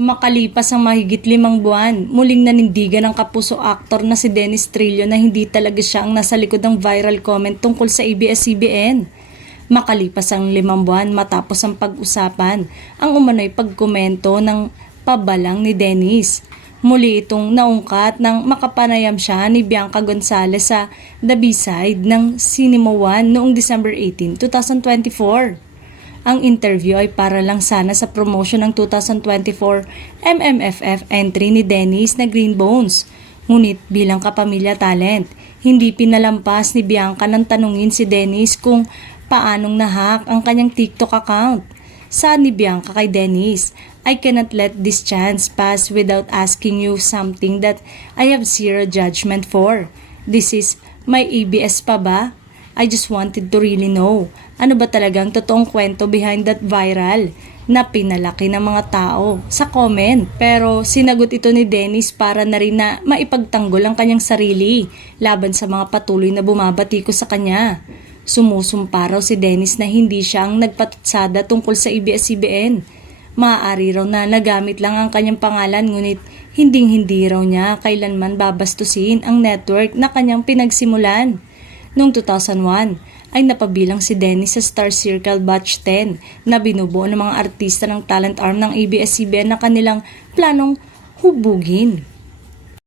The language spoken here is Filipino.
Makalipas ang mahigit 5 buwan, muling nanindigan ng kapuso aktor na si Dennis Trillo na hindi talaga siya ang nasa likod ng viral comment tungkol sa ABS-CBN. Makalipas ang 5 buwan matapos ang pag-usapan, ang umano'y pagkomento ng pabalang ni Dennis. Muli itong naungkat nang makapanayam siya ni Bianca Gonzalez sa The B-Side ng Cinema One noong December 18, 2024. Ang interview ay para lang sana sa promotion ng 2024 MMFF entry ni Dennis na Green Bones. Ngunit bilang kapamilya talent, hindi pinalampas ni Bianca nang tanungin si Dennis kung paanong nahack ang kanyang TikTok account. Sabi ni Bianca kay Dennis, "I cannot let this chance pass without asking you something that I have zero judgment for. This is my ABS pa ba? I just wanted to really know, ano ba talagang totoong kwento behind that viral na pinalaki ng mga tao sa comment." Pero sinagot ito ni Dennis para na rin na maipagtanggol ang kanyang sarili laban sa mga patuloy na bumabatiko sa kanya. Sumusumpa raw si Dennis na hindi siya ang nagpatutsada tungkol sa ABS-CBN. Maaari raw na nagamit lang ang kanyang pangalan ngunit hindi raw niya kailanman babastusin ang network na kanyang pinagsimulan. Noong 2001 ay napabilang si Dennis sa Star Circle Batch 10 na binubuo ng mga artista ng talent arm ng ABS-CBN na kanilang planong hubugin.